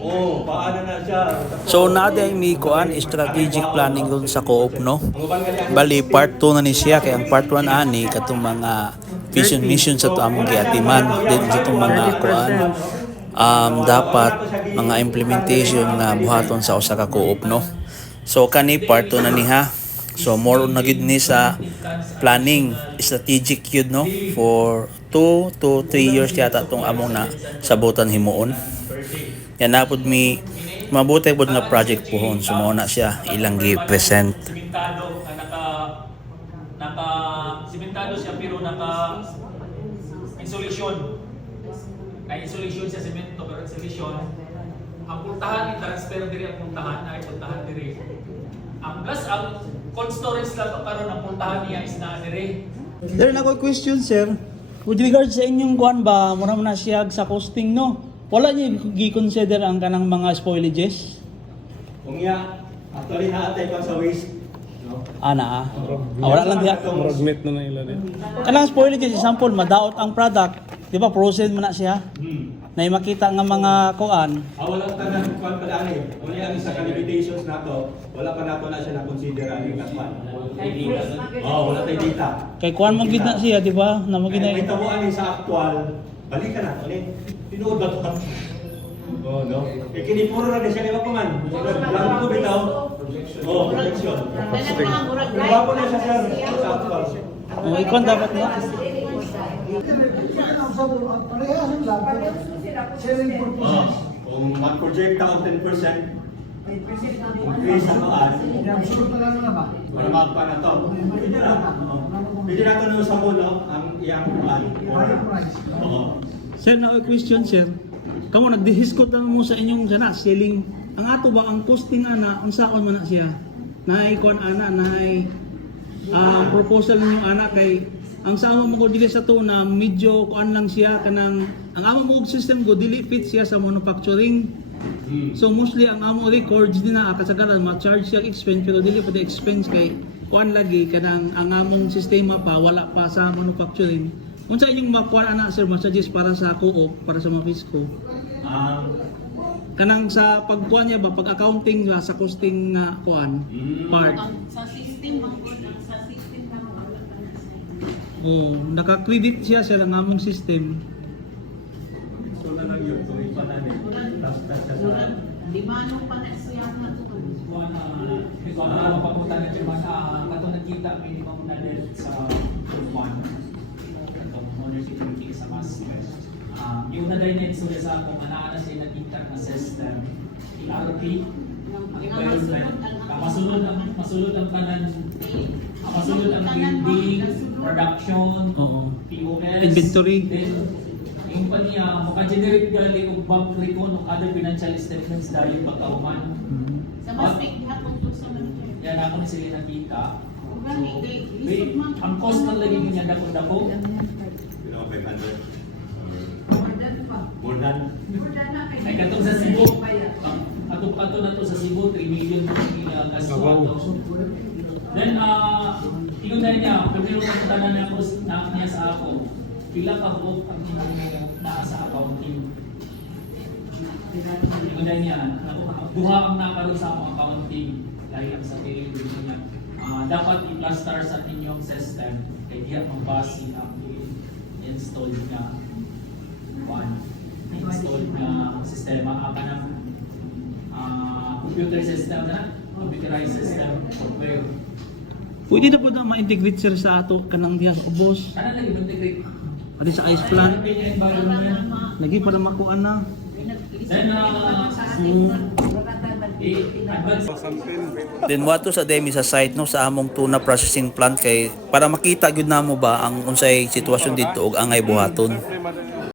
Oh, paano na siya? So naday mi kuan strategic planning dun sa co-op no. Bali part 2 na ni siya kay ang part 1 ani katong mga mission sa among giatiman din sa itong mga kuan dapat mga implementation nga buhaton sa usa ka co-op no. So kani part 2 na niha. So more on na gid ni sa planning strategic yun no for 2 to 3 years yata tong among na sabutan himuon. Yan napod mi mabuti pod nga project pohon sumo na siya ilang gi-present. Simentado naka simentado siya pero naka insulation. Kay insulation siya semento pero insulation. Ang pultahan i-transfer diri ang pultahan ay pultahan diri. Ang plus ang cold storage lang karon ang pultahan niya is na diri. Sir, na ko question sir. With regards sa inyong kuan ba, mura na siya sa costing no? Wala niyo gi-consider ang kanang mga spoilages? Kung ya, actually naatay ko sa waste. No? Ana wala lang diha. Fragment na nila din. Kanang spoilages example, madaot ang product, di ba? Frozen mo na siya. Na makita nga mga kuan. Walang tanan kuan pa lang eh. Kung yan sa limitations nato, wala pa nato na siya na consider ang katman. Wala tayo data. Kay kuan mo gid na siya, di ba? Na mo Kaya ginay. kita mo ani sa actual, balikan na ulit. Tinuod ba to? Oh, no. Eh kinipuro ra siya di ba paman? Lang ko bitaw. Oh, projection. Diba po na siya sa actual. Oh, ikon dapat no. Kung mag-project ka of 10%, increase ang maan, para magpa na to. Pwede na. Pwede na ito sa muno, ang iyang maan. Oo. Sir, na question sir. Kamo nagdihiskot lang mo sa inyong sana selling. Ang ato ba ang costing ana, ang saon man na siya? Naay kuan ana, naay proposal ninyong ana kay ang sama mo ko dili sa to na medyo kuan lang siya kanang ang amo mo system go dili fit siya sa manufacturing. So mostly ang amo records din na kasagaran ma-charge siya expense pero dili pa the expense kay kuan lagi kanang ang among sistema pa wala pa sa manufacturing. Unsa inyong makuha ana sir messages para sa co-op para sa mga fisco? Kanang sa pagkuan niya ba pag accounting ba sa costing nga kuan part. Sa system sa system Oh, naka-credit siya sa among system. So na lang yun, so ipa na rin. Tas siya sa... di manong pa na siya matutulog. Kung mapapunta na siya kato nakita minimum na din sa group 1. Katong ownership rating sa master. Yung na din so sa akong ana siya nakita na system ERP ang environment masulod ang tanan masulod ang building production POS Inventory. then yung pa niya maka-generate gali og bank record o other financial statements dahil pagkahuman Sa mas hapon to sa manager. yan ako ni sila nakita Gani kay lisod man. ang cost na lagi niya dako-dako Pero 500. More than pa. More than. More than na kay. ay katong sa Cebu ato na to sa Cebu 3 million na kaso then ingon dahil niya pagkilo ng tanan niya ko niya sa ako pila ka buok ang naa sa accounting ingon dahil niya duha ang nakaroon sa akong accounting dahil ang sa period niya dapat i-plaster sa inyong system kaya diya magbase ang install niya install na sistema ka ng computer system na computerized system software. Pwede na po na ma-integrate sir sa ato kanang diha sa ubos. Ano lagi integrate? Pati sa ice plant. Environment. Lagi para makuan na. Then advance Then wato sa demi sa site no sa among tuna processing plant kay para makita gyud namo ba ang unsay sitwasyon dito ug angay buhaton.